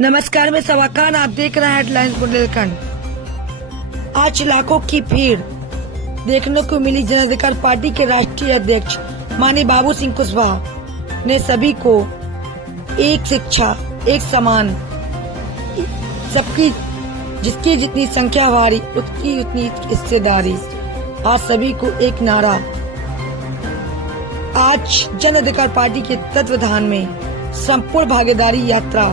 नमस्कार, मैं सवाखान, आप देख रहे हैं हेडलाइंस बुंदेलखंड। आज लाखों की भीड़ देखने को मिली। जन अधिकार पार्टी के राष्ट्रीय अध्यक्ष माननीय बाबू सिंह कुशवाहा ने सभी को एक शिक्षा, एक समान, सबकी जिसकी जितनी संख्या हमारी उसकी उतनी हिस्सेदारी, आज सभी को एक नारा। आज जन अधिकार पार्टी के तत्वाधान में संपूर्ण भागीदारी यात्रा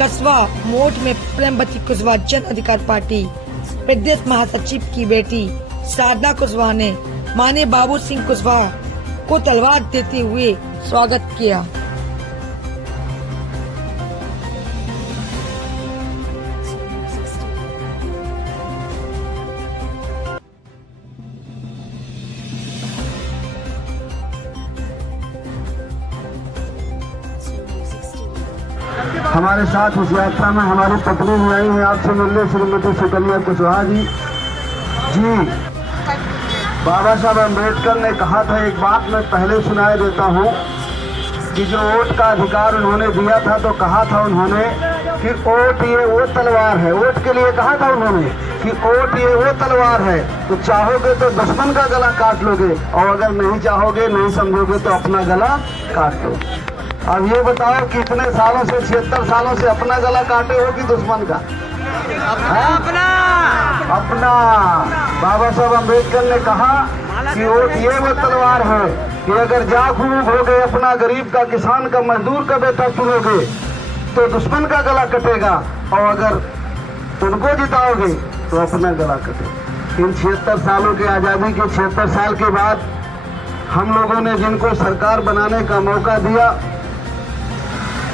कस्बा मोट में प्रेमवती कुशवाहा जन अधिकार पार्टी प्रदेश महासचिव की बेटी साधना कुशवाहा ने माननीय बाबू सिंह कुशवाहा को तलवार देते हुए स्वागत किया। हमारे साथ इस यात्रा में हमारी पत्नी भी आई है आपसे मिलने, श्रीमती सुकन्या कुशवाहा जी। बाबा साहब अम्बेडकर ने कहा था, एक बात मैं पहले सुनाई देता हूँ कि जो वोट का अधिकार उन्होंने दिया था तो कहा था उन्होंने कि वोट ये वो तलवार है। वोट के लिए कहा था उन्होंने कि वोट ये वो तलवार है, तो चाहोगे तो दुश्मन का गला काट लोगे और अगर नहीं चाहोगे, नहीं समझोगे तो अपना गला काट लो। अब ये बताओ कितने सालों से, 76 सालों से अपना गला काटे हो कि दुश्मन का? अपना। बाबा साहब अम्बेडकर ने कहा कि वोट ये वो तलवार है कि अगर जागरूक हो गए, अपना गरीब का, किसान का, मजदूर का बेटा चुनोगे तो दुश्मन का गला कटेगा और अगर उनको जिताओगे तो अपना गला कटेगा। इन 76 सालों की आज़ादी के 76 साल के बाद हम लोगों ने जिनको सरकार बनाने का मौका दिया,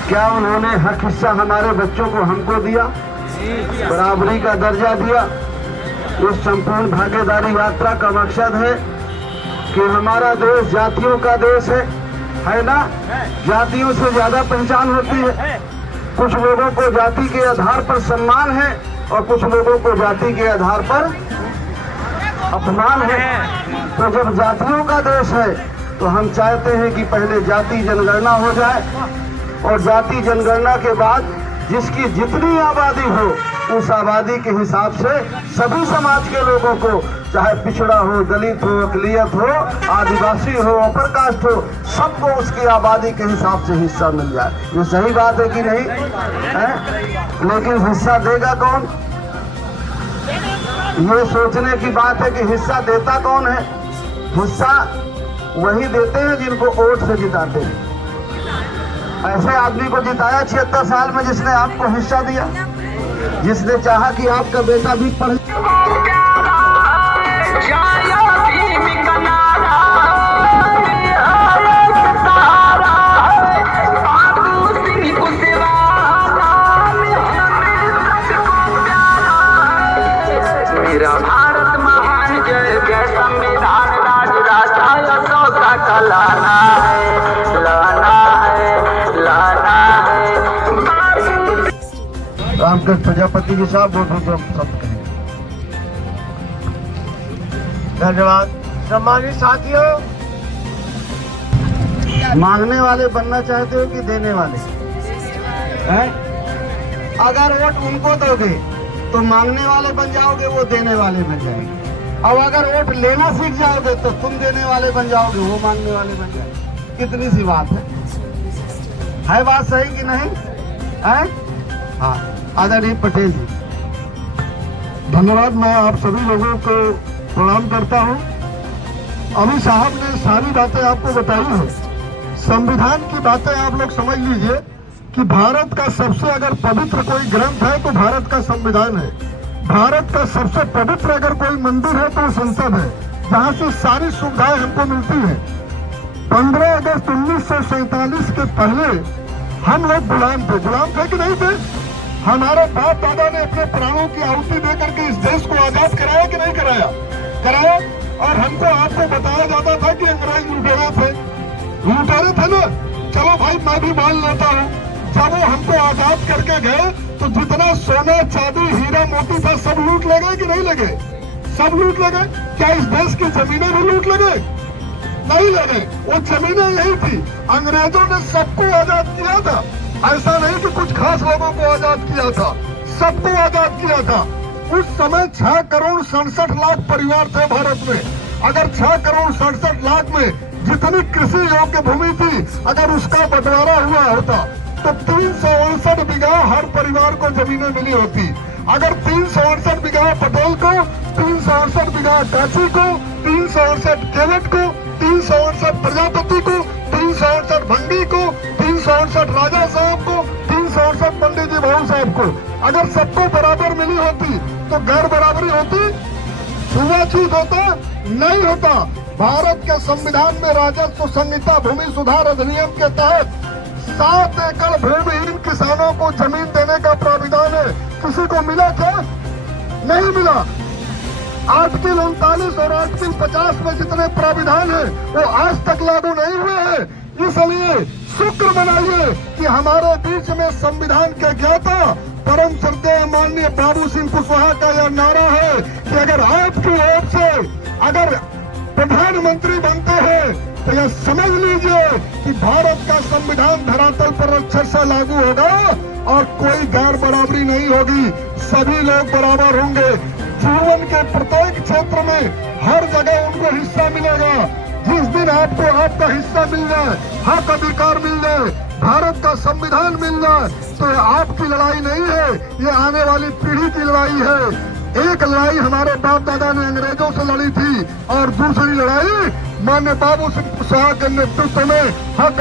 क्या उन्होंने हक हिस्सा हमारे बच्चों को हमको दिया? बराबरी का दर्जा दिया। इस संपूर्ण भागीदारी यात्रा का मकसद है कि हमारा देश जातियों का देश है ना? जातियों से ज्यादा पहचान होती है। कुछ लोगों को जाति के आधार पर सम्मान है और कुछ लोगों को जाति के आधार पर अपमान है। तो जब जातियों का देश है तो हम चाहते हैं कि पहले जाति जनगणना हो जाए और जाति जनगणना के बाद जिसकी जितनी आबादी हो उस आबादी के हिसाब से सभी समाज के लोगों को, चाहे पिछड़ा हो, दलित हो, अकलियत हो, आदिवासी हो, अपर कास्ट हो, सबको उसकी आबादी के हिसाब से हिस्सा मिल जाए। ये सही बात है कि नहीं है? लेकिन हिस्सा देगा कौन? ये सोचने की बात है कि हिस्सा देता कौन है। हिस्सा वही देते हैं जिनको वोट से जिताते हैं। ऐसे आदमी को जिताया 76 साल में जिसने आपको हिस्सा दिया, जिसने चाहा कि आपका बेटा भी पढ़। मेरा भारत महान, जय जय संविधान, राज राष्ट्र का लाना है, लाना है, लाना है। रामकृष्ण प्रजापति जी साहब बहुत बहुत शब्द कहेंगे। धन्यवाद। सम्मानित साथियों, मांगने वाले बनना चाहते हो कि देने वाले हैं? अगर वोट उनको दोगे तो मांगने वाले बन जाओगे, वो देने वाले बन जाएंगे। और अगर वोट लेना सीख जाओगे तो तुम देने वाले बन जाओगे, वो मांगने वाले बन जाएंगे। कितनी सी बात है बात सही कि नहीं है? हाँ, आदरणीय पटेल जी। धन्यवाद। मैं आप सभी लोगों को प्रणाम करता हूं। अभी साहब ने सारी बातें आपको बताई हैं। संविधान की बातें आप लोग समझ लीजिए कि भारत का सबसे अगर पवित्र कोई ग्रंथ है तो भारत का संविधान है। भारत का सबसे पवित्र अगर कोई मंदिर है तो संसद है, जहाँ से सारी सुविधाएं हमको मिलती हैं। 15 अगस्त 1947 के पहले हम लोग गुलाम थे कि नहीं थे? हमारे बाप दादा ने अपने प्राणों की आहुति दे करके इस देश को आजाद कराया कि नहीं कराया? कराया। और हमको आपको बताया जाता था कि अंग्रेज लुटेरे थे ना। चलो भाई, मैं भी मान लेता हूँ, जब वो हमको आजाद करके गए तो जितना सोना, चांदी, हीरा, मोती था सब लूट ले गए कि नहीं लगे? सब लूट ले गए। क्या इस देश की जमीनें भी लूट ले गए? नहीं लगे। वो जमीनें यही थी। अंग्रेजों ने सबको आजाद किया था। ऐसा नहीं कि कुछ खास लोगों को आजाद किया था, सबको आजाद किया था। उस समय 6 करोड़ 67 लाख परिवार थे भारत में। अगर 6 करोड़ 67 लाख में जितनी कृषि योग्य भूमि थी, अगर उसका बंटवारा हुआ होता तो 368 बीघा हर परिवार को जमीनें मिली होती। अगर 368 बीघा पटेल को, 368 बीघा काशी को, 368 केवट को, 368 प्रजापति को, 368 भंगी को, 368 राजा साहब को, 368 पंडित जी भाऊ साहब को, अगर सबको बराबर मिली होती तो गैर बराबरी होती, छुआछूत होता, नहीं होता। भारत के संविधान में राजस्व संहिता भूमि सुधार अधिनियम के तहत 7 एकड़ भूमिहीन किसानों को जमीन देने का प्राविधान है। किसी को मिला क्या? नहीं मिला। आर्टिकल 39 और आर्टिकल 50 में जितने प्राविधान है वो आज तक लागू नहीं हुए हैं। इसलिए शुक्र मनाइए कि हमारे बीच में संविधान के ज्ञाता परम श्रद्धेय माननीय बाबू सिंह कुशवाहा का यह नारा है कि अगर आपकी ओर से अगर प्रधानमंत्री बनते हैं तो यह समझ लीजिए कि भारत का संविधान धरातल पर अक्षर से लागू होगा और कोई गैर बराबरी नहीं होगी, सभी लोग बराबर होंगे। जीवन के प्रत्येक क्षेत्र में हर जगह उनको हिस्सा मिलेगा। जिस दिन आपको आपका हिस्सा मिल जाए, हक अधिकार मिल जाए, भारत का संविधान मिल जाए, तो ये आपकी लड़ाई नहीं है, ये आने वाली पीढ़ी की लड़ाई है। एक लड़ाई हमारे बाप दादा ने अंग्रेजों से लड़ी थी और दूसरी लड़ाई माननीय बाबू सिंह कुशवाहा के नेतृत्व में हक।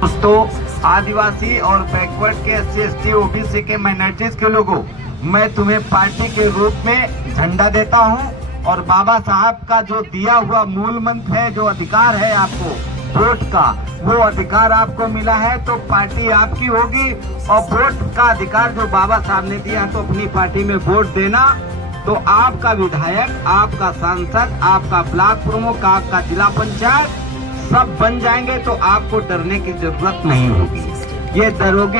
दोस्तों, आदिवासी और बैकवर्ड के SC ST OBC के माइनॉरिटीज के लोगों, मैं तुम्हें पार्टी के रूप में झंडा देता हूं और बाबा साहब का जो दिया हुआ मूल मंत्र है, जो अधिकार है आपको वोट का, वो अधिकार आपको मिला है तो पार्टी आपकी होगी। और वोट का अधिकार जो बाबा साहब ने दिया तो अपनी पार्टी में वोट देना, तो आपका विधायक, आपका सांसद, आपका ब्लॉक प्रमुख, आपका जिला पंचायत सब बन जाएंगे तो आपको डरने की जरूरत नहीं होगी। ये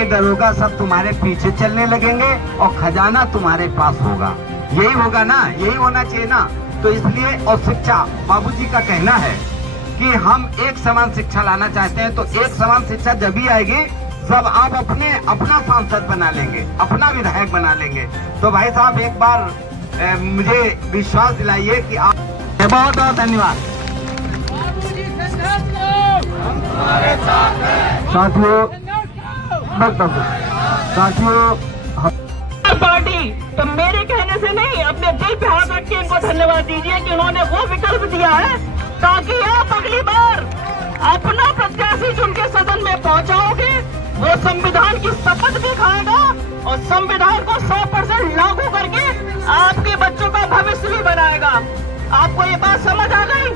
दरोगा सब तुम्हारे पीछे चलने लगेंगे और खजाना तुम्हारे पास होगा। यही होगा ना, यही होना चाहिए ना। तो इसलिए, और शिक्षा, बाबूजी का कहना है कि हम एक समान शिक्षा लाना चाहते हैं, तो एक समान शिक्षा जब भी आएगी सब आप अपना सांसद बना लेंगे, अपना विधायक बना लेंगे। तो भाई साहब एक बार मुझे विश्वास दिलाइए कि आप। बहुत बहुत धन्यवाद साथियों। पार्टी तो मेरे कहने से नहीं, अपने दिल पे हाथ रख के इनको धन्यवाद दीजिए कि उन्होंने वो विकल्प दिया है ताकि आप अगली बार अपना प्रत्याशी चुन के सदन में पहुंचाओगे, वो संविधान की शपथ भी खाएगा और संविधान को 100% लागू करके आपके बच्चों का भविष्य भी बनाएगा। आपको ये बात समझ आ गई?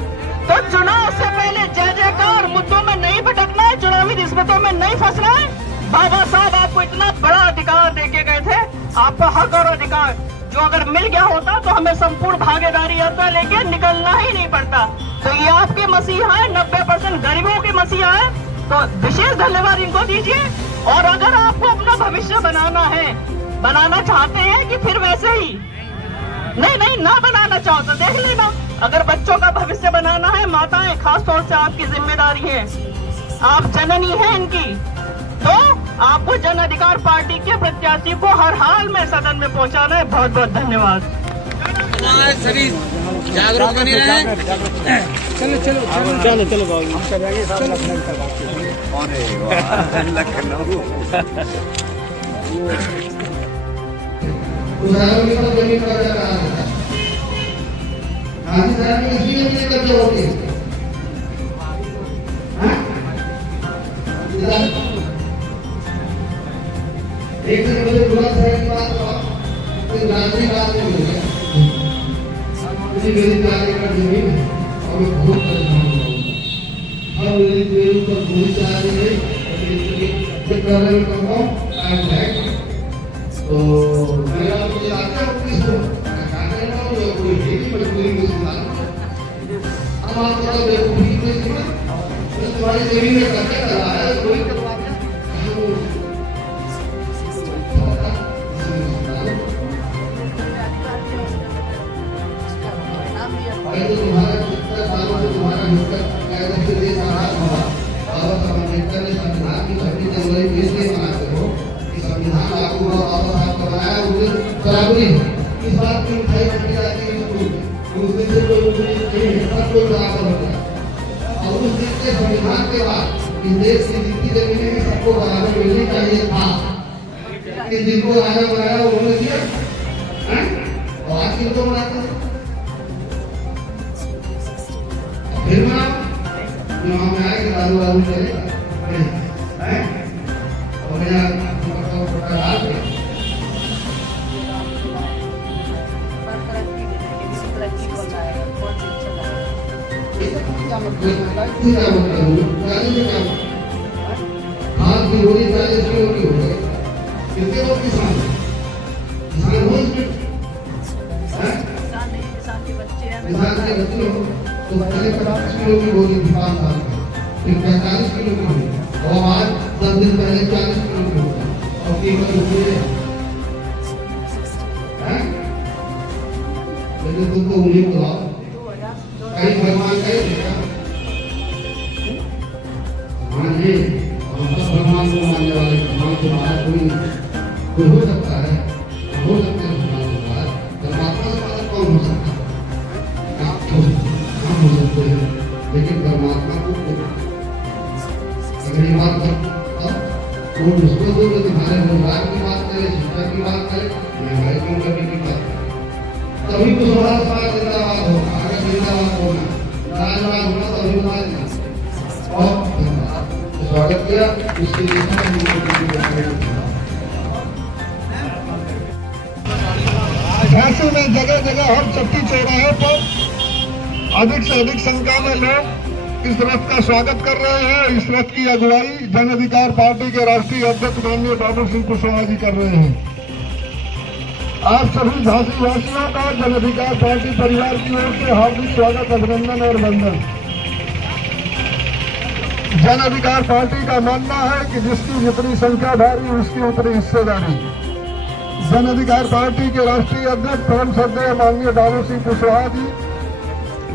तो चुनाव से पहले जय जयकार मुद्दों में नहीं भटकना है, चुनावी रिश्वतों में नहीं फंसना है। बाबा साहब आपको इतना बड़ा अधिकार देके गए थे, आपका हक और अधिकार जो अगर मिल गया होता तो हमें संपूर्ण भागीदारी यात्रा लेके निकलना ही नहीं पड़ता। तो ये आपके मसीहा है, 90% गरीबों के मसीहा है, तो विशेष धन्यवाद इनको दीजिए। और अगर आपको अपना भविष्य बनाना चाहते हैं कि फिर वैसे ही नहीं ना बनाना चाहो तो देख लेना। अगर बच्चों का भविष्य बनाना है, माताएं खास तौर से आपकी जिम्मेदारी है, आप जननी हैं इनकी, तो आपको जन अधिकार पार्टी के प्रत्याशी को हर हाल में सदन में पहुंचाना है। बहुत बहुत धन्यवाद। जागरूक बने रहे। चलो एक दिन मुझे बुरा था कि बात राजनीतिक बात नहीं है, इसी मेरी जाने का जमीन है और मैं बहुत परेशान हूँ। अब मेरी देर पर पूरी चाहती है करने का तो मेरा मुझे आता है किसको काटने का वो कोई भी मजबूरी में सुना हम आपका बेवकूफी में सुना तुम्हारी जमीन में करके करा है कोई तुम्हारा कितना सालों से तुम्हारा हिस्सा कैसे देश आजाद हुआ और संविधान की 26 जनवरी 20 से मनाते हो और उस दिन के संविधान के बाद इस देश की जितनी जमीनें हैं सबको बराबर मिलनी चाहिए था। इस दिन को राजा बनाया उन्होंने दिया, और आज किनको बनाते हैं? फिर चुनाव में आए दारू वारू चलेगा और हाथ की गोली 40 किलो की हो गई। कितने लोग किसान हो इसमें? किसान के बच्चे हो तो पहले 50 किलो की गोली थी 5 साल में, फिर 45 किलो की हुई और आज 10 दिन पहले 40 किलो की हो गई और कीमत रुपये है। लेकिन तुमको उन्हीं को लाओ कहीं भगवान कहीं मानिए हम सब भगवान को मानने वाले भगवान को मारा कोई हो सकता है, हो सकते हैं भगवान के बाद परमात्मा से बात कौन हो सकता है? हो सकते हैं लेकिन परमात्मा को अगर ये बात तो उसको तो तुम्हारे रोजगार की बात करे, शिक्षा की बात करे, महंगाई कम करने की बात करे, तभी तो स्वराज समाज जिंदाबाद होगा। अगर जिंदाबाद होगा राजवाद होगा तभी समाज और स्वागत किया उसके झांसी में जगह जगह हर चट्टी चौराहे पर अधिक से अधिक संख्या में लोग इस रथ का स्वागत कर रहे हैं। इस रथ की अगुवाई जन अधिकार पार्टी के राष्ट्रीय अध्यक्ष माननीय बाबू सिंह कुशवाहा जी कर रहे हैं। आप सभी झांसी वासियों का जन अधिकार पार्टी परिवार की ओर से हार्दिक स्वागत, अभिनंदन और वंदन। जन अधिकार पार्टी का मानना है कि जिसकी जितनी संख्या भारी उसकी उतनी हिस्सेदारी। जन अधिकार पार्टी के राष्ट्रीय अध्यक्ष परम श्रद्धेय माननीय बाबू सिंह कुशवाहा जी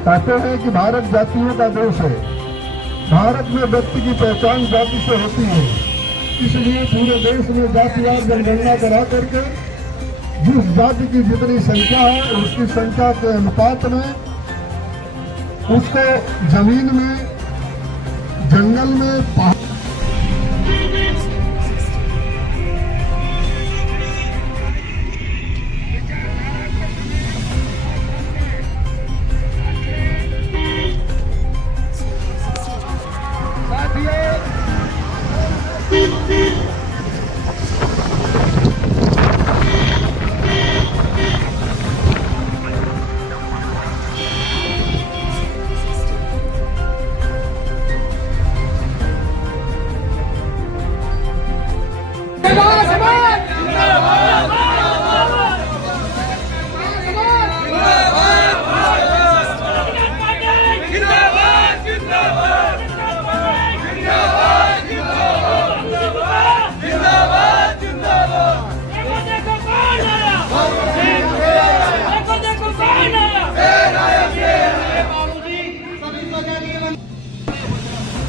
कहते हैं कि भारत जातियों का देश है, भारत में व्यक्ति की पहचान जाति से होती है, इसलिए पूरे देश में जातिवार जनगणना करा करके जिस जाति की जितनी संख्या है उसकी संख्या के अनुपात में उसको जमीन में, जंगल में,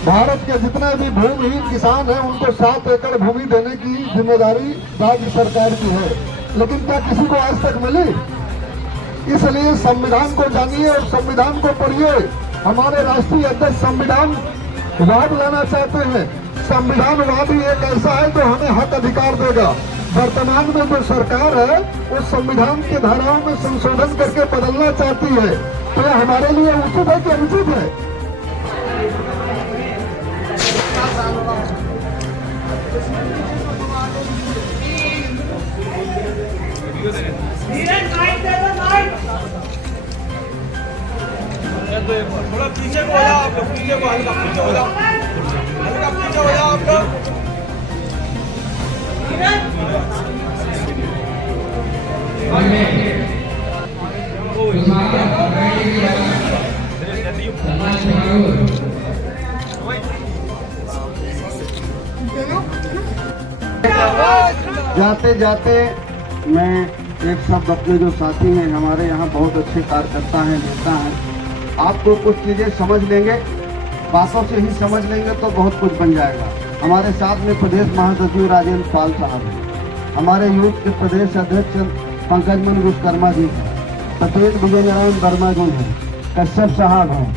भारत के जितने भी भूमिहीन किसान हैं उनको 7 एकड़ भूमि देने की जिम्मेदारी राज्य सरकार की है, लेकिन क्या किसी को आज तक मिली? इसलिए संविधान को जानिए और संविधान को पढ़िए। हमारे राष्ट्रीय अध्यक्ष संविधान वाद लाना चाहते हैं। संविधानवादी एक ऐसा है जो हमें हक अधिकार देगा। वर्तमान में जो सरकार है वो संविधान के धाराओं में संशोधन करके बदलना चाहती है, तो यह हमारे लिए उचित है कि अनुचित है? थोड़ा पीछे को हो जाओ आप लोग, पीछे को हल्का पीछे हो जाओ, हल्का पीछे हो जाओ आप लोग। जाते जाते मैं एक शब्द अपने जो साथी हैं हमारे यहाँ बहुत अच्छे कार्यकर्ता हैं, नेता हैं, आपको कुछ चीज़ें समझ लेंगे, बातों से ही समझ लेंगे तो बहुत कुछ बन जाएगा। हमारे साथ में प्रदेश महासचिव राजेंद्र पाल साहब हैं, हमारे यूथ के प्रदेश अध्यक्ष पंकज मन विश्वकर्मा जी हैं, सफेद विजय नारायण वर्मा जी हैं, कश्यप साहब हैं,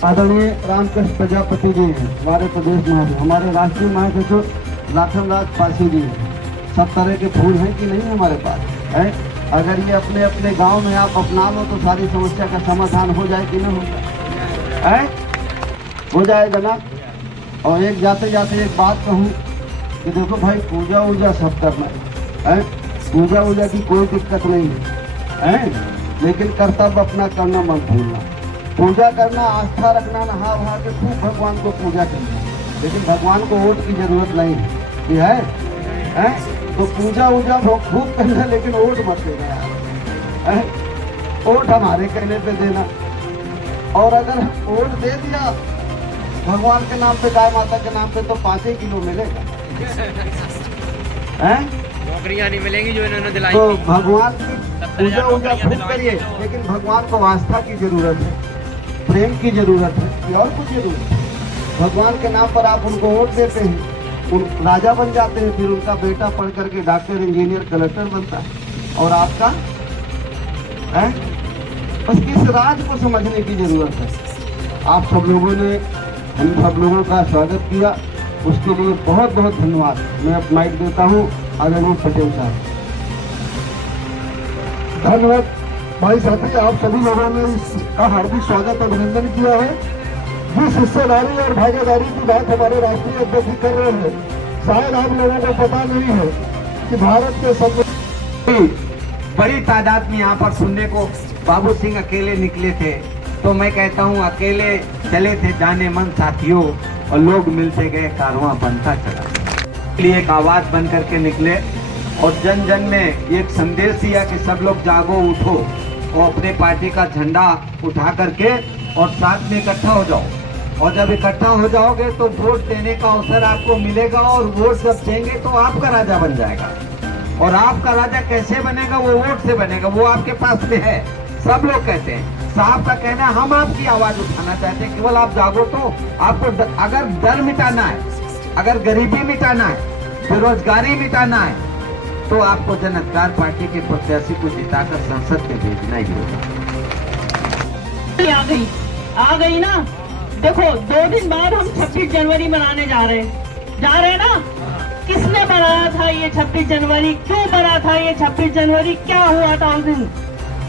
आदरणीय रामकृष्ण प्रजापति जी हैं, हमारे प्रदेश महासचिव, हमारे राष्ट्रीय महासचिव लाखन राज पासी जी हैं। सब तरह के फूल हैं कि नहीं हमारे पास है। अगर ये अपने अपने गांव में आप अपना लो तो सारी समस्या का समाधान हो जाए कि नहीं होगा है? हो जाएगा ना। और एक जाते जाते एक बात कहूँ कि देखो भाई, पूजा वूजा सब करना है, पूजा वूजा की कोई दिक्कत नहीं है, लेकिन कर्तव्य अपना करना मत भूलना। पूजा करना, आस्था रखना, नहा वहा के खूब भगवान को पूजा करना, लेकिन भगवान को वोट की जरूरत नहीं है, है? तो पूजा वूजा खूब करना, लेकिन वोट मत देना यार, वोट हमारे कहने पे देना। और अगर वोट दे दिया भगवान के नाम पे, गाय माता के नाम पे, तो 5 किलो मिलेगा, हैं? नौकरियां नहीं मिलेंगी जो इन्होंने दिलाई। तो भगवान की पूजा वूजा खूब करिए, लेकिन भगवान को आस्था की जरूरत है, प्रेम की जरूरत है, कि और कुछ जरूरत है। भगवान के नाम पर आप उनको वोट देते हैं, उन राजा बन जाते हैं, फिर उनका बेटा पढ़ करके डॉक्टर, इंजीनियर, कलेक्टर बनता है, और आपका है। बस इस राज को समझने की जरूरत है। आप सब लोगों ने हम सब लोगों का स्वागत किया, उसके लिए बहुत बहुत धन्यवाद। मैं अब माइक देता हूँ आदरणीय पटेल साहब। धन्यवाद भाई साथी, आप सभी लोगों ने इसका हार्दिक स्वागत, अभिनंदन किया है। जिस हिस्सेदारी और भागीदारी की बात हमारे राष्ट्रीय अध्यक्ष कर रहे हैं, शायद आप लोगों को पता नहीं है कि भारत के सब बड़ी तादाद में यहाँ पर सुनने को बाबू सिंह अकेले निकले थे। तो मैं कहता हूँ अकेले चले थे जाने मन साथियों, और लोग मिलते गए, कारवां बनता चला। इसलिए एक आवाज बन करके निकले और जन जन में एक संदेश दिया कि सब लोग जागो, उठो और अपने पार्टी का झंडा उठा करके और साथ में इकट्ठा हो जाओ। और जब इकट्ठा हो जाओगे तो वोट देने का अवसर आपको मिलेगा, और वोट जब देंगे तो आपका राजा बन जाएगा। और आपका राजा कैसे बनेगा? वो वोट से बनेगा, वो आपके पास में है। सब लोग कहते हैं, साहब का कहना है, हम आपकी आवाज उठाना चाहते हैं, केवल आप जागो। तो आपको अगर डर मिटाना है, अगर गरीबी मिटाना है, बेरोजगारी मिटाना है, तो आपको जन अधिकार पार्टी के प्रत्याशी को जिताकर संसद में भेजना ही होगा। आ गई ना। देखो 2 दिन बाद हम 26 जनवरी मनाने जा रहे हैं ना। किसने बनाया था ये 26 जनवरी? क्यों बना था ये 26 जनवरी? क्या हुआ था उस दिन?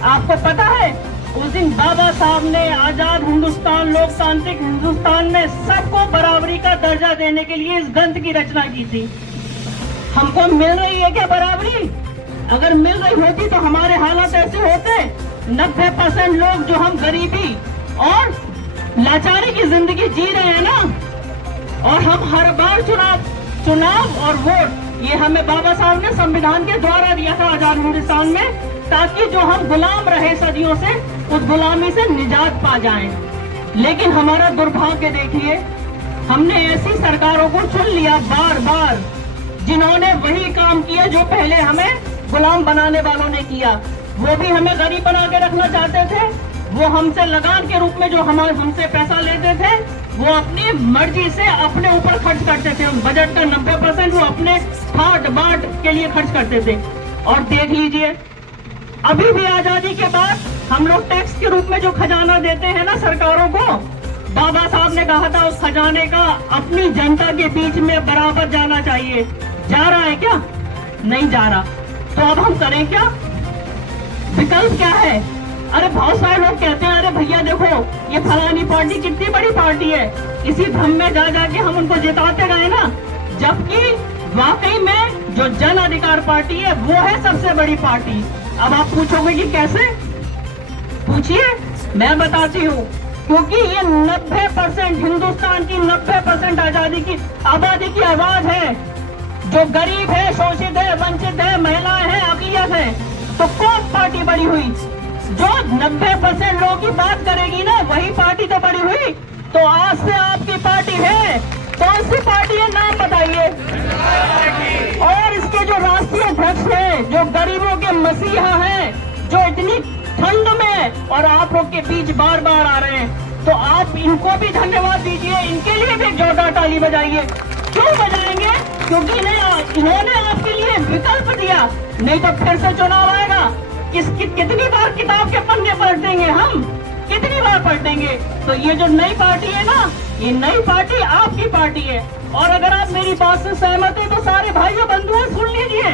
आपको पता है? उस दिन बाबा साहब ने आजाद हिंदुस्तान, लोकतांत्रिक हिंदुस्तान में सबको बराबरी का दर्जा देने के लिए इस ग्रंथ की रचना की थी। हमको मिल रही है क्या बराबरी? अगर मिल रही होती तो हमारे हालात ऐसे होते? 90% लोग जो हम गरीबी और लाचारी की जिंदगी जी रहे हैं ना, और हम हर बार चुनाव और वोट, ये हमें बाबा साहब ने संविधान के द्वारा दिया था आजाद हिंदुस्तान में, ताकि जो हम गुलाम रहे सदियों से, उस गुलामी से निजात पा जाएं। लेकिन हमारा दुर्भाग्य देखिए, हमने ऐसी सरकारों को चुन लिया बार बार, जिन्होंने वही काम किया जो पहले हमें गुलाम बनाने वालों ने किया। वो भी हमें गरीब बना के रखना चाहते थे। वो हमसे लगान के रूप में जो हमसे पैसा लेते थे, वो अपनी मर्जी से अपने ऊपर खर्च करते थे। बजट का 90% वो अपने ठाट बाट के लिए खर्च करते थे। और देख लीजिए, अभी भी आजादी के बाद हम लोग टैक्स के रूप में जो खजाना देते हैं ना सरकारों को, बाबा साहब ने कहा था उस खजाने का अपनी जनता के बीच में बराबर जाना चाहिए। जा रहा है क्या? नहीं जा रहा। तो अब हम करें क्या? विकल्प क्या है? अरे बहुत सारे लोग कहते हैं, अरे भैया देखो ये फलानी पार्टी कितनी बड़ी पार्टी है, इसी भ्रम में जा जाके हम उनको जिताते गए ना। जबकि वाकई में जो जन अधिकार पार्टी है वो है सबसे बड़ी पार्टी। अब आप पूछोगे कि कैसे? पूछिए, मैं बताती हूँ। क्योंकि ये 90% हिंदुस्तान की 90% आजादी की आबादी की आवाज है, जो गरीब है, शोषित है, वंचित है, महिलाएं हैं, अक़लियत है। तो कौन पार्टी बड़ी हुई? जो 90% लोगों की बात करेगी ना, वही पार्टी तो बड़ी हुई। तो आज से आपकी पार्टी है, कौन सी पार्टी है? नाम बताइए। और इसके जो राष्ट्रीय अध्यक्ष है, जो गरीबों के मसीहा है, जो इतनी ठंड में और आप लोग के बीच बार बार आ रहे हैं, तो आप इनको भी धन्यवाद दीजिए, इनके लिए भी जोरदार ताली बजाइए। क्यों बजाएंगे? क्योंकि इन्होंने आपके लिए विकल्प दिया। नहीं तो फिर से चुनाव आएगा, कितनी बार किताब के पन्ने पलटेंगे हम? कितनी बार पलटेंगे? तो ये जो नई पार्टी है ना, ये नई पार्टी आपकी पार्टी है। और अगर आप मेरी बात से सहमत हैं तो सारे भाइयों बंधुओं सुन लीजिए,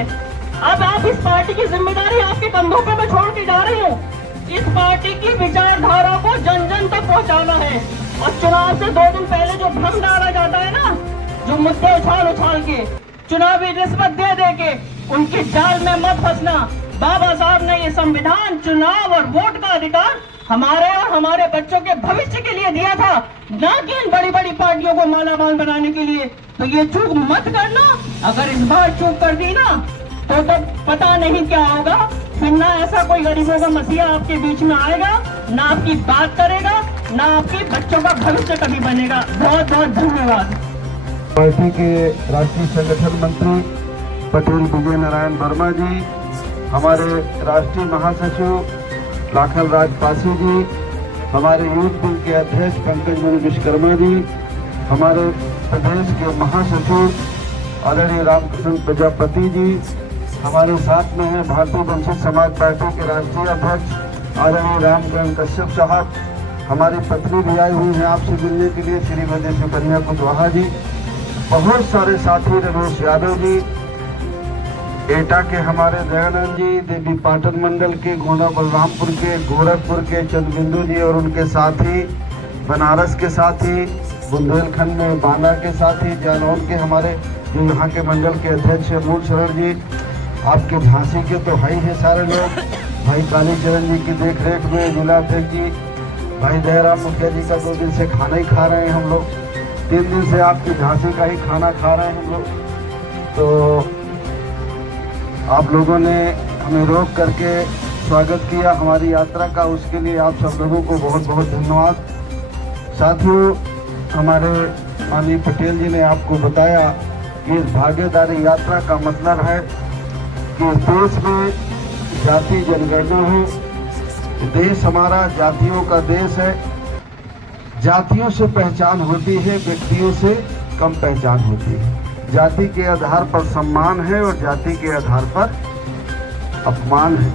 अब आप इस पार्टी की जिम्मेदारी आपके कंधों पे मैं छोड़ के जा रही हूँ। इस पार्टी की विचारधारा को जन जन तक पहुँचाना है। और चुनाव से 2 दिन पहले जो भ्रम डाला जाता है ना, जो मुद्दे उछाल के चुनावी रिश्वत दे के उनके जाल में मत फंसना। बाबा साहब ने ये संविधान, चुनाव और वोट का अधिकार हमारे और हमारे बच्चों के भविष्य के लिए दिया था, ना कि इन बड़ी बड़ी पार्टियों को मालामाल बनाने के लिए। तो ये चूक मत करना। अगर इस बार चूक कर दी ना तो पता नहीं क्या होगा। फिर ना ऐसा कोई गरीबों का मसीहा आपके बीच में आएगा, ना आपकी बात करेगा, ना आपके बच्चों का भविष्य कभी बनेगा। बहुत बहुत धन्यवाद। पार्टी के राष्ट्रीय संगठन मंत्री पटेल विजय नारायण वर्मा जी, हमारे राष्ट्रीय महासचिव लाखन राज पासी जी, हमारे यूथ विंग के अध्यक्ष पंकज मणि विश्वकर्मा जी, हमारे प्रदेश के महासचिव आदरणीय रामकृष्ण प्रजापति जी, हमारे साथ में हैं भारतीय वंचित समाज पार्टी के राष्ट्रीय अध्यक्ष आदरणीय रामकरण कश्यप साहब, हमारी पत्नी भी आई हुई है आपसे मिलने के लिए श्रीमती सुकन्या कुशवाहा जी, बहुत सारे साथी रमेश यादव जी, एटा के हमारे दयानंद जी, देवी पाटन मंडल के, गोंडा बलरामपुर के, गोरखपुर के चंद्रबिंदु जी और उनके साथी, बनारस के साथी, बुंदेलखंड में बांदा के साथी, जालौन के हमारे जो यहाँ के मंडल के अध्यक्ष मूल शरण जी, आपके झांसी के तो है ही है सारे लोग, भाई कालीचरण जी की देख रेख में जिला अध्यक्ष जी, भाई दयाराम मुखिया जी का 2 दिन से खाना ही खा रहे हैं हम लोग, 3 दिन से आपकी झांसी का ही खाना खा रहे हैं हम लोग। तो आप लोगों ने हमें रोक करके स्वागत किया हमारी यात्रा का, उसके लिए आप सब लोगों को बहुत बहुत धन्यवाद। साथियों, हमारे माननीय पटेल जी ने आपको बताया कि इस भागीदारी यात्रा का मतलब है कि देश में जाति जनगणना है, देश हमारा जातियों का देश है, जातियों से पहचान होती है, व्यक्तियों से कम पहचान होती है। जाति के आधार पर सम्मान है और जाति के आधार पर अपमान है।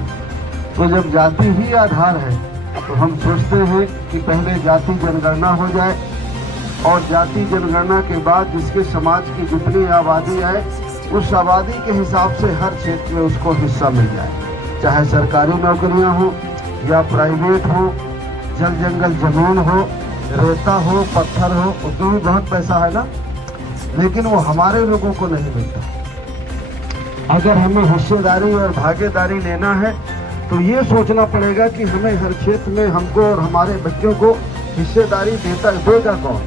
तो जब जाति ही आधार है तो हम सोचते हैं कि पहले जाति जनगणना हो जाए और जाति जनगणना के बाद जिसके समाज की जितनी आबादी है उस आबादी के हिसाब से हर क्षेत्र में उसको हिस्सा मिल जाए, चाहे सरकारी नौकरियां हो या प्राइवेट हो, जल जंगल जमीन हो, रेता हो, पत्थर हो, उसमें भी बहुत पैसा है ना, लेकिन वो हमारे लोगों को नहीं मिलता। अगर हमें हिस्सेदारी और भागीदारी लेना है तो ये सोचना पड़ेगा कि हमें हर क्षेत्र में हमको और हमारे बच्चों को हिस्सेदारी देगा कौन।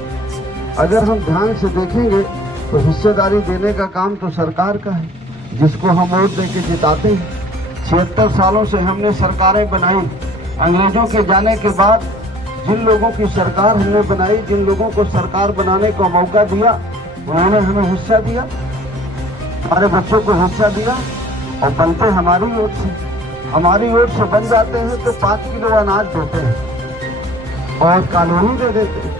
अगर हम ध्यान से देखेंगे तो हिस्सेदारी देने का काम तो सरकार का है, जिसको हम वोट दे के जिताते हैं। 76 सालों से हमने सरकारें बनाई, अंग्रेजों के जाने के बाद जिन लोगों की सरकार हमने बनाई, जिन लोगों को सरकार बनाने का मौका दिया, उन्होंने हमें हिस्सा दिया, हमारे बच्चों को हिस्सा दिया और बनते हमारी वोट से। हमारी वोट से बन जाते हैं तो 5 किलो अनाज देते हैं और कॉलोनी दे देते हैं,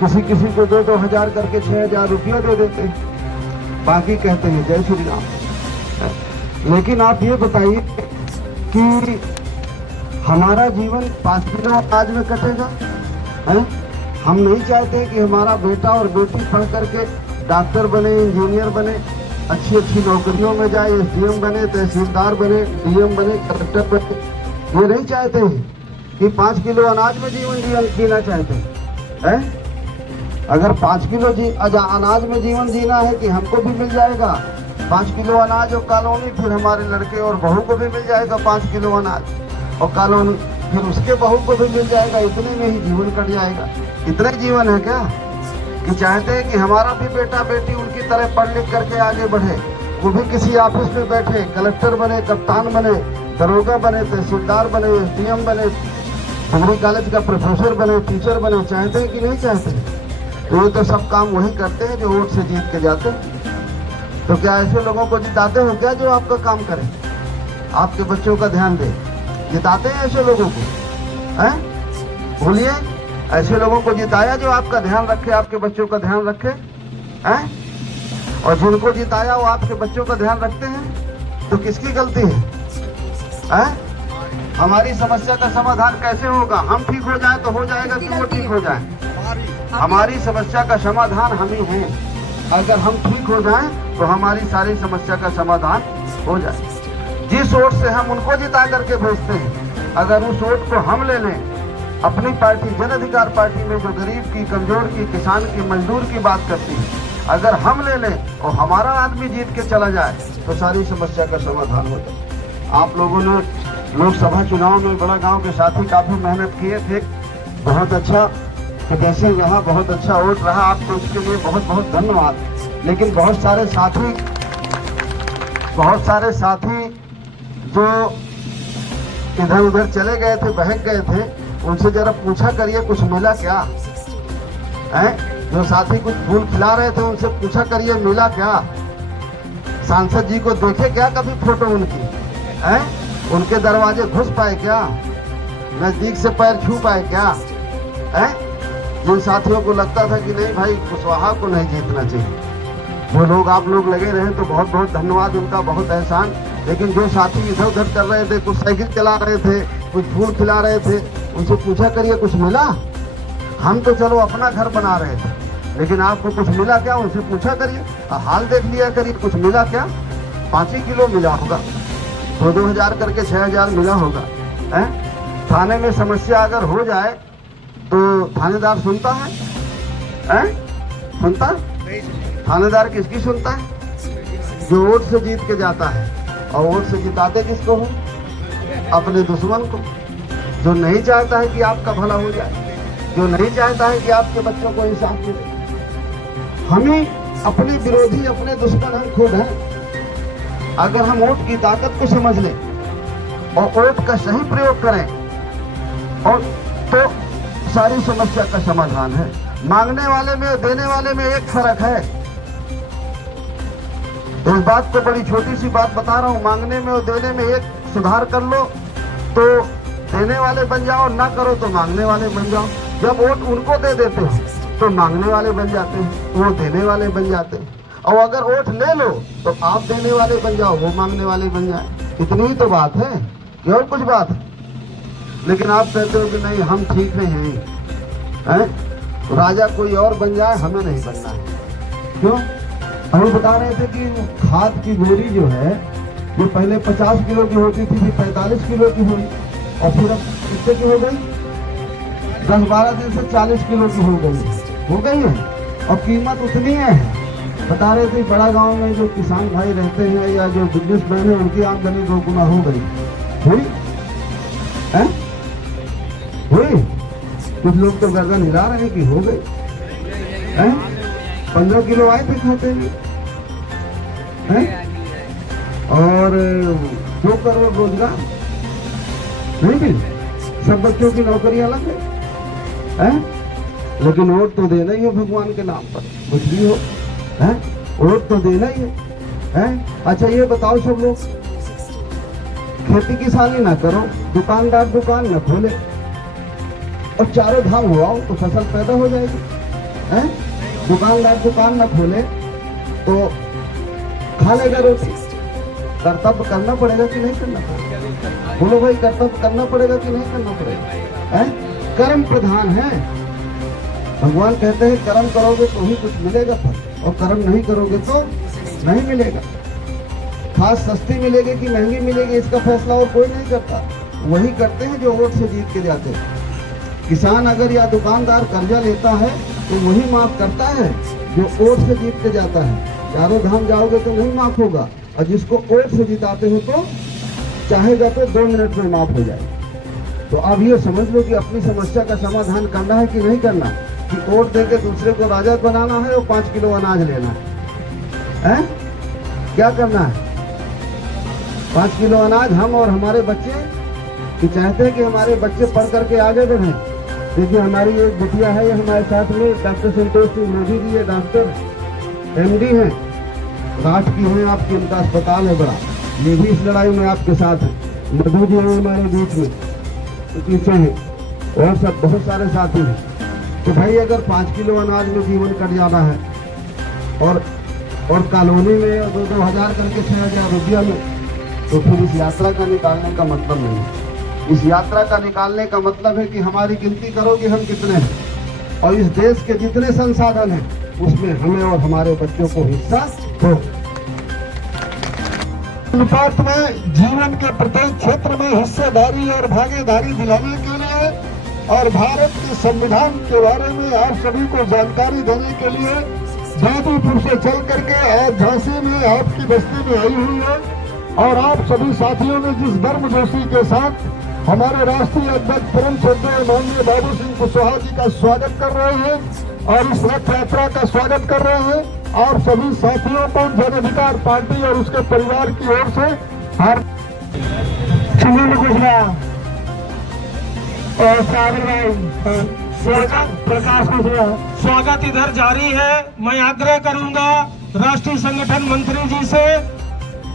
किसी किसी को 2-2 हजार करके 6,000 रुपया दे देते हैं, बाकी कहते हैं जय श्री राम। लेकिन आप ये बताइए कि हमारा जीवन 5 किलो अनाज में कटेगा है? हम नहीं चाहते कि हमारा बेटा और बेटी पढ़ करके डॉक्टर बने, इंजीनियर बने, अच्छी अच्छी नौकरियों में जाए, SDM बने, तहसीलदार बने, DM बने, कलेक्टर बने। ये नहीं चाहते हैं कि 5 किलो अनाज में जीवन जीना चाहते हैं। अगर 5 किलो अनाज में जीवन जीना है कि हमको भी मिल जाएगा 5 किलो अनाज और कॉलोनी, फिर हमारे लड़के और बहू को भी मिल जाएगा 5 किलो अनाज और कॉलोनी, फिर उसके बहू को भी मिल जाएगा, इतने में ही जीवन कट जाएगा। इतना जीवन है क्या कि चाहते हैं कि हमारा भी बेटा बेटी उनकी तरह पढ़ लिख करके आगे बढ़े, वो भी किसी ऑफिस में बैठे, कलेक्टर बने, कप्तान बने, दरोगा बने, तहसीलदार बने, SDM बने, डिग्री कॉलेज का प्रोफेसर बने, टीचर बने। चाहते हैं कि नहीं चाहते? तो ये तो सब काम वही करते हैं जो वोट से जीत के जाते हैं। तो क्या ऐसे लोगों को जिताते हो क्या जो आपका काम करें, आपके बच्चों का ध्यान दे? जिताते हैं ऐसे लोगों को? हैं? बोलिए, ऐसे लोगों को जिताया जो आपका ध्यान रखे, आपके बच्चों का ध्यान रखे हैं? और जिनको जिताया वो आपके बच्चों का ध्यान रखते हैं, तो किसकी गलती है? हमारी समस्या का समाधान कैसे होगा? हम ठीक हो जाए तो हो जाएगा कि वो ठीक हो जाए? हमारी समस्या का समाधान हम ही हैं। अगर हम ठीक हो जाएं तो हमारी सारी समस्या का समाधान हो जाए। जिस वोट से हम उनको जिता करके भेजते हैं, अगर उस वोट को हम ले लें, अपनी पार्टी जन अधिकार पार्टी में जो गरीब की, कमजोर की, किसान की, मजदूर की बात करती है, अगर हम ले लें और हमारा आदमी जीत के चला जाए तो सारी समस्या का समाधान हो जाए। आप लोगों ने लोकसभा चुनाव में बड़ा गांव के साथी काफी मेहनत किए थे, बहुत अच्छा प्रदर्शन रहा, बहुत अच्छा वोट रहा, आपको उसके लिए बहुत बहुत धन्यवाद। लेकिन बहुत सारे साथी जो इधर उधर चले गए थे, बहक गए थे, उनसे जरा पूछा करिए कुछ मिला क्या है? जो साथी कुछ फूल खिला रहे थे उनसे पूछा करिए मिला क्या? सांसद जी को देखे क्या कभी फोटो उनकी है? उनके दरवाजे घुस पाए क्या? नजदीक से पैर छू पाए क्या है? जिन साथियों को लगता था कि नहीं भाई कुशवाहा को नहीं जीतना चाहिए, वो लोग आप लोग लगे रहे तो बहुत बहुत धन्यवाद, उनका बहुत एहसान। लेकिन जो साथी इधर उधर कर रहे थे, कुछ साइकिल चला रहे थे, कुछ फूल खिला रहे थे, उनसे पूछा करिए कुछ मिला? हम तो चलो अपना घर बना रहे थे, लेकिन आपको कुछ मिला क्या? उनसे पूछा करिए, हाल देख लिया करिए, कुछ मिला क्या? 5 ही किलो मिला होगा, 2-2 हजार करके 6 हजार मिला होगा। थाने में समस्या अगर हो जाए तो थानेदार सुनता है? सुनता? थानेदार किसकी सुनता है? जो वोट से जीत के जाता है। और वोट से जिताते किसको हो? अपने दुश्मन को, जो नहीं चाहता है कि आपका भला हो जाए, जो नहीं चाहता है कि आपके बच्चों को इंसाफ मिले। हम ही अपने विरोधी, अपने दुश्मन हम खुद हैं। अगर हम वोट की ताकत को समझ लें और वोट का सही प्रयोग करें और तो सारी समस्या का समाधान है। मांगने वाले में और देने वाले में एक फर्क है। इस बात को बड़ी छोटी सी बात बता रहा हूँ, मांगने में और देने में एक सुधार कर लो तो देने वाले बन जाओ, ना करो तो मांगने वाले बन जाओ। जब वोट उनको दे देते हो तो मांगने वाले बन जाते हैं, वो देने वाले बन जाते हैं। और अगर वोट ले लो तो आप देने वाले बन जाओ, वो मांगने वाले बन जाए। इतनी ही तो बात है, ये और कुछ बात है। लेकिन आप कहते हो कि नहीं हम ठीक हैं, राजा कोई और बन जाए, हमें नहीं बनना है। क्यों? अभी बता रहे थे कि खाद की बोरी जो है जो पहले 50 किलो की होती थी, फिर 45 किलो की हुई और फिर अब कितने की हो गई? 10-12 दिन से 40 किलो की हो गई है। और कीमत उतनी है। बता रहे थे बड़ा गांव में जो किसान भाई रहते हैं या जो बिजनेसमैन है, उनकी आमदनी 2 गुना हो गई। हुई? कुछ लोग तो गर्दन हिला रहे हैं कि हो गई। 15 किलो आए थे खाते में और 2 करोड़ रोजगार नहीं मिले, सब बच्चों की नौकरियां लग गई। लेकिन वोट तो देना ही है भगवान के नाम पर, कुछ भी हो, वोट तो देना ही है। अच्छा ये बताओ सब लोग, खेती किसानी ना करो, दुकानदार दुकान न खोले और चारों धाम हुआ तो फसल पैदा हो जाएगी। दुकानदार दुकान न खोले तो खा लेगा रोटी। कर्तव्य करना पड़ेगा कि नहीं करना पड़ेगा? बोलो भाई, कर्तव्य करना पड़ेगा कि नहीं करना पड़ेगा? कर्म प्रधान है। भगवान कहते हैं कर्म करोगे तो ही कुछ मिलेगा फल, और कर्म नहीं करोगे तो नहीं मिलेगा। खाद सस्ती मिलेगी कि महंगी मिलेगी इसका फैसला और कोई नहीं करता, वही करते हैं जो वोट से जीत के जाते हैं। किसान अगर या दुकानदार कर्जा लेता है तो वही माफ करता है जो वोट से जीत के जाता है। चारों धाम जाओगे तो नहीं माफ होगा, और जिसको वोट से जिताते हो तो चाहेगा तो 2 मिनट में माफ हो जाएगा। तो अब ये समझ लो कि अपनी समस्या का समाधान करना है कि नहीं करना, कि वोट देके दूसरे को राजा बनाना है और 5 किलो अनाज लेना है? क्या करना है? 5 किलो अनाज हम और हमारे बच्चे कि चाहते हैं कि हमारे बच्चे पढ़ करके आगे बढ़ें। देखिए हमारी एक बिटिया है, ये हमारे साथ में डॉक्टर संतोष सिंह मोदी जी, ये डॉक्टर MD हैं, राष्ट्र की हैं आपकी, उनका अस्पताल है बड़ा, ये भी इस लड़ाई में आपके साथ है। मधु जी हैं हमारे बीच में, पीछे हैं, और सब बहुत सारे साथी हैं। तो भाई अगर 5 किलो अनाज में जीवन कट जाना है और कॉलोनी में 2-2 हजार करके 6 हजार रुपया में, तो फिर इस यात्रा का निकालने का मतलब नहीं। इस यात्रा का निकालने का मतलब है कि हमारी गिनती करो कि हम कितने हैं, और इस देश के जितने संसाधन हैं उसमें हमें और हमारे बच्चों को हिस्सा दो। अनुपात में जीवन के प्रत्येक क्षेत्र में हिस्सेदारी और भागीदारी दिलाने के लिए और भारत के संविधान के बारे में आप सभी को जानकारी देने के लिए दादीपुर से चल करके आज झांसी में आपकी बस्ती में आई हुई है। और आप सभी साथियों ने जिस गर्मजोशी के साथ हमारे राष्ट्रीय अध्यक्ष परम श्रद्धेय माननीय बाबू सिंह कुशवाहा जी का स्वागत कर रहे हैं और इस रथ यात्रा का स्वागत कर रहे हैं, आप सभी साथियों को जन अधिकार पार्टी और उसके परिवार की ओर से हर सुनील कुशवाहा और सागर भाई प्रकाश कुशवाहा स्वागत इधर जारी है। मैं आग्रह करूंगा राष्ट्रीय संगठन मंत्री जी से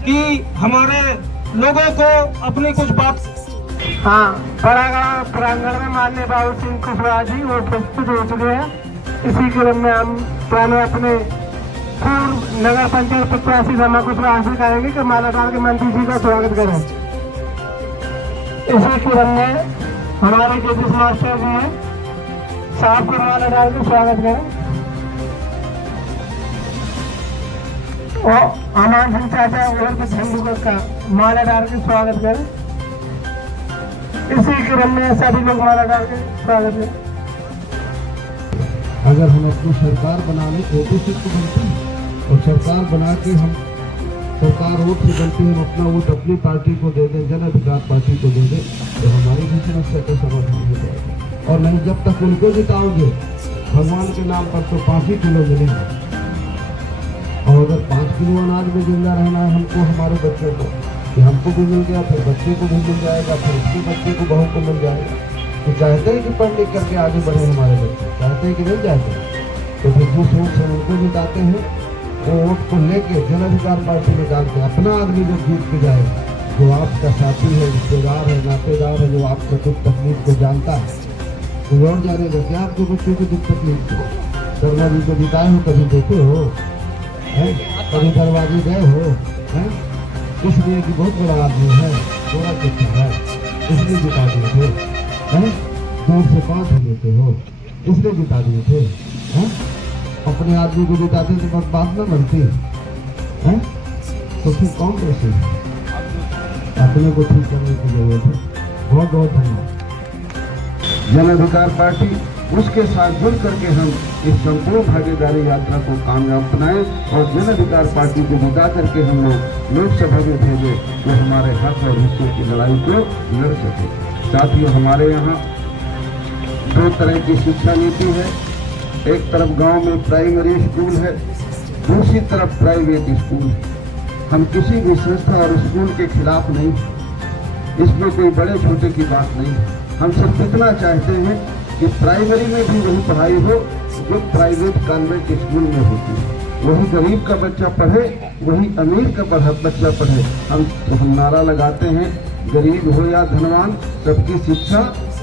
कि हमारे लोगों को अपनी कुछ बात। हाँ, प्रांगण में माननीय बाबू सिंह कुशवाहा जी वो प्रस्तुत हो चुके हैं। इसी क्रम में हम पहले अपने पूर्व नगर पंचायत प्रत्याशी रमा कुशवाहा से कहेंगे कि माला डाल के मंत्री जी का स्वागत करें। इसी क्रम में हमारे जगदीश मास्टर जी हैं, साहब को माला डाल के स्वागत करें। और अमान सिंह चाचा और का माला डाल के स्वागत करें। इसी क्रम में सभी लोग माला डाल के स्वागत करें। अगर हम अपनी सरकार बनाने ओबीसी को बनते हैं और सरकार बना के हम सरकार वोट से बनती है, हम अपना वोट अपनी पार्टी को दे दें, जन अधिकार पार्टी को दे दें, तो हमारी भी समस्या का समाधान हो जाएगा। और नहीं, जब तक उनको जिताओगे भगवान के नाम पर तो 5 ही किलो मिलेंगे, और अगर 5 किलो अनाज में जिंदा रहना है हमको, हमारे बच्चों को, कि हमको भी मिल गया, फिर बच्चे को भी मिल जाएगा, फिर उसके बच्चे को बहू को मिल जाएगा। तो चाहते हैं कि पढ़ लिख करके आगे बढ़े हमारे बच्चे, चाहते हैं कि नहीं चाहते? तो फिर जिस वोट से उनको जिताते हैं वो वोट को लेके जन अधिकार पार्टी निकाल के अपना आदमी जो जीत के जाए, जो आपका साथी है, रिश्तेदार है, नातेदार है, जो आपका दुख तकलीफ को जानता है, तो और जानेगा क्या आपके बच्चों की दुख तकलीफ को। शर्मा जी को जिताए हो, कभी देखे हो? कभी दरवाजे गए हो? इसलिए कि बहुत बड़ा आदमी है, थोड़ा कुछ है, इसलिए जिता दिए थे। दूर से 5 हो लेते हो, इसलिए जिता दिए थे। अपने आदमी को जिताते तो बस बात न बनती है, तो फिर कौन कैसे अपने को ठीक करने की जरूरत है। बहुत बहुत धन्यवाद। जन अधिकार पार्टी उसके साथ जुड़ करके हम इस संपूर्ण भागीदारी यात्रा को कामयाब बनाए और जन अधिकार पार्टी को जिता करके हम लोग लोकसभा में भेजे, जो हमारे हक और हिस्सों की लड़ाई को लड़ सके। साथियों, हमारे यहाँ 2 तरह की शिक्षा नीति है। एक तरफ गांव में प्राइमरी स्कूल है, दूसरी तरफ प्राइवेट स्कूल है। हम किसी भी संस्था और स्कूल के खिलाफ नहीं, इसमें कोई बड़े छोटे की बात नहीं है। हम सब इतना चाहते हैं कि प्राइमरी में भी वही पढ़ाई हो जो प्राइवेट कॉन्वेंट स्कूल में होती है। वही गरीब का बच्चा पढ़े, वही अमीर का बच्चा पढ़े। हम नारा लगाते हैं, गरीब हो या धनवान, सबकी शिक्षा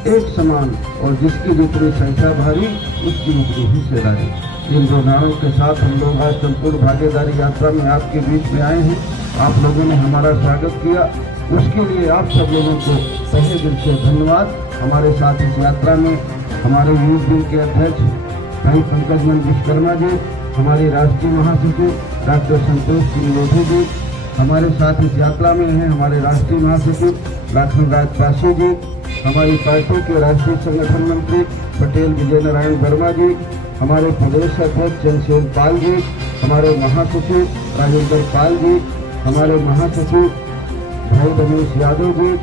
एक समान, और जिसकी जितनी संख्या भारी उसकी उतनी हिस्सेदारी। इन 2 नारों के साथ हम लोग आज संपूर्ण भागीदारी यात्रा में आपके बीच में आए हैं। आप लोगों ने हमारा स्वागत किया, उसके लिए आप सब लोगों को तहे दिल से धन्यवाद। हमारे साथ इस यात्रा में हमारे यूथ विंग के अध्यक्ष भाई पंकज विश्वकर्मा जी, हमारे राष्ट्रीय महासचिव डॉक्टर संतोष सिंह लोधी जी, हमारे साथ इस यात्रा में हैं हमारे राष्ट्रीय महासचिव लक्ष्मणराज पासी जी, हमारी पार्टी के राष्ट्रीय संगठन मंत्री पटेल विजय नारायण वर्मा जी, हमारे प्रदेश अध्यक्ष चंद्रशेखर पाल जी, हमारे महासचिव राजेंद्र पाल जी, हमारे महासचिव भाई रमेश यादव जी,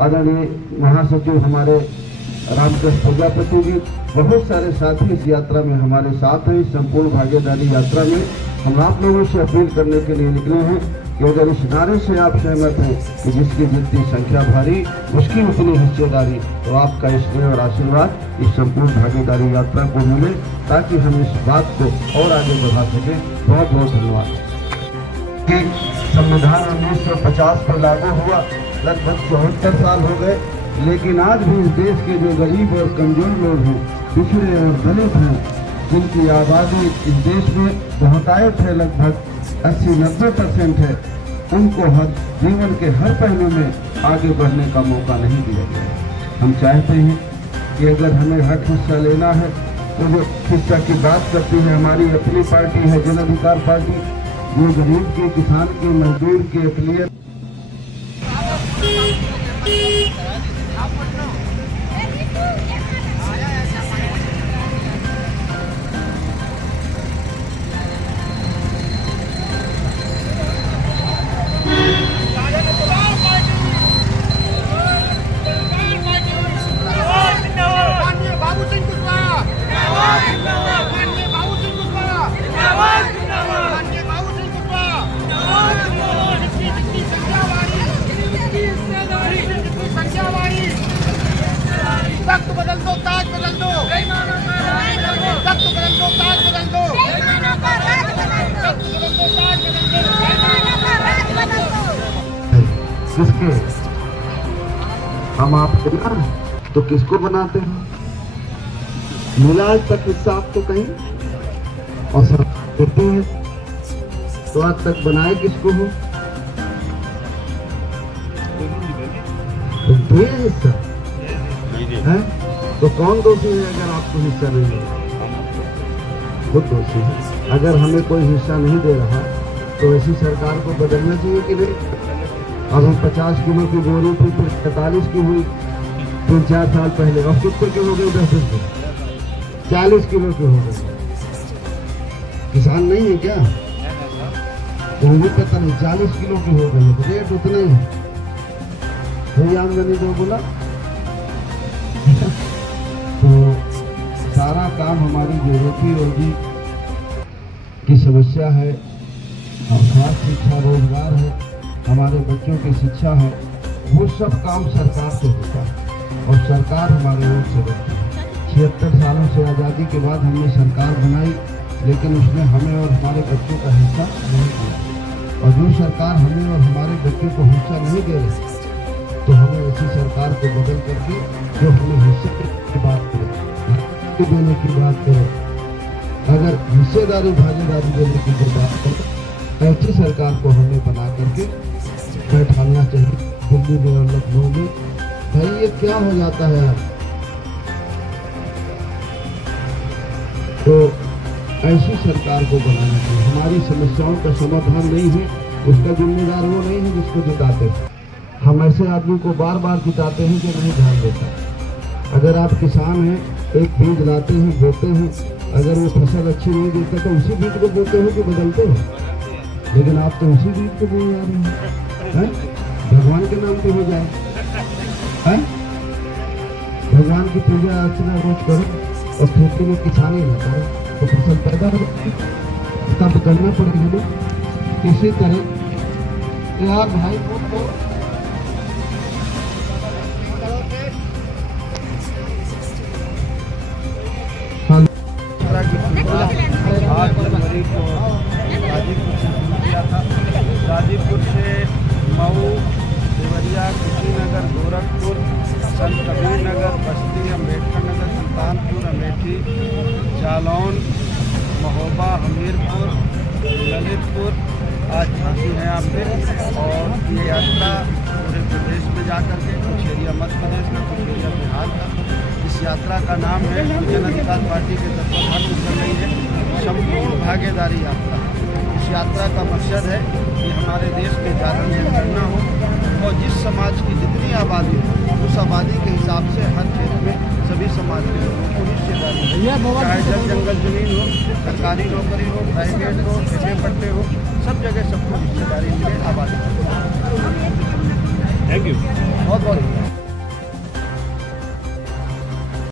आदरणीय महासचिव हमारे रामकृष्ण प्रजापति जी, बहुत सारे साथी इस यात्रा में हमारे साथ हैं। इस संपूर्ण भागीदारी यात्रा में हम आप लोगों से अपील करने के लिए निकले हैं कि अगर इस नारे से आप सहमत हैं कि जिसकी जितनी संख्या भारी उसकी उतनी हिस्सेदारी, तो आपका स्नेह और आशीर्वाद इस संपूर्ण भागीदारी यात्रा को मिले, ताकि हम इस बात को और आगे बढ़ा सकें। बहुत बहुत धन्यवाद। संविधान 1950 पर लागू हुआ, लगभग 74 साल हो गए, लेकिन आज भी इस देश के जो गरीब और कमजोर लोग हैं, पिछड़े और दलित हैं, जिनकी आबादी इस देश में बहुतायत है, लगभग 80-90% है, उनको हर जीवन के हर पहलू में आगे बढ़ने का मौका नहीं दिया गया। हम चाहते हैं कि अगर हमें हक हिस्सा लेना है तो जो हिस्सा की बात करती है हमारी अपनी पार्टी है जन अधिकार पार्टी, जो गरीब के, किसान के, मजदूर के अकलियत तख्त बदल दो, ताज बदल दो, तख्त बदल दो, ताज बदल दो, तख्त बदल दो, ताज बदल दो। किसके हम आपको ना तो किसको बनाते हैं? मिला आज तक हिस्सा आपको कहीं और सब देते हैं तो आज तक बनाए किसको हो? तो दे हिस्सा है तो कौन दोषी है अगर आपको हिस्सा नहीं मिला? खुद दोषी है। अगर हमें कोई हिस्सा नहीं दे रहा तो ऐसी सरकार को बदलना चाहिए कि नहीं? अब हम 50 किलो की बोरी थी, फिर 45 की हुई 3-4 साल पहले, और कितने की हो गई? 10 दिन 40 किलो की हो गई। किसान नहीं है क्या? तो भी पता नहीं 40 किलो की हो गई है, रेट उतना ही है। वही आमदनी दो बोला तो सारा काम हमारी यूरोपी और भी की समस्या है, और खास शिक्षा, रोजगार है, हमारे बच्चों की शिक्षा है, वो सब काम सरकार से होता है और सरकार हमारे ओर से रहती है। 76 सालों से आज़ादी के बाद हमने सरकार बनाई, लेकिन उसने हमें और हमारे बच्चों का हिस्सा नहीं दिया। और जो सरकार हमें और हमारे बच्चों को हिस्सा नहीं दे रही तो हमें ऐसी सरकार को बदल करके जो हमें हिस्से की बात करे, देने की बात करे, अगर हिस्सेदारी भागीदारी देने की बात करे, ऐसी सरकार को हमें बना करके बैठाना चाहिए दिल्ली में और लखनऊ में। भाई ये क्या हो जाता है यार? तो ऐसी सरकार को बनाना चाहिए। हमारी समस्याओं का समाधान नहीं है, उसका जिम्मेदार वो नहीं है जिसको जिताते हैं। हम ऐसे आदमी को बार बार जिताते हैं जो नहीं ध्यान देता। अगर आप किसान हैं, एक बीज लाते हैं, बोते हैं, अगर वो फसल अच्छी नहीं देता तो उसी बीज को बोते हो कि बदलते हो? लेकिन आप तो उसी बीज को बोए जा रहे हैं। भगवान के नाम पे हो जाए, भगवान की पूजा अर्चना रोज करो और खेती में किसानी न करो तो फसल पैदा होगी, तब करना पड़ेगा। किसी तरह यार भाई को 8 जनवरी को गाजीपुर से शुरू किया था। गाजीपुर से मऊ, देवरिया, कुशीनगर, गोरखपुर, संत कबीर नगर, बस्ती, अम्बेडकर नगर, सुल्तानपुर, अमेठी, जालौन, महोबा, हमीरपुर, ललितपुर, आज झांसी है यहाँ पे। और ये यात्रा पूरे प्रदेश में जाकर के कुछ एरिया मध्य प्रदेश का, कुछ एरिया बिहार का। इस यात्रा का नाम है जन अधिकार पार्टी के तत्वाधान में चल रही है संपूर्ण भागीदारी यात्रा। इस यात्रा का मकसद है कि हमारे देश में जागरण जनगणना हो और जिस समाज की जितनी आबादी हो उस आबादी के हिसाब से हर क्षेत्र में सभी समाज के लोगों को हिस्सेदारी हो, चाहे जल जंगल जमीन हो, सरकारी नौकरी हो, प्राइवेट हो, ठेके पट्टे हो, सब जगह सबको हिस्सेदारी मिले।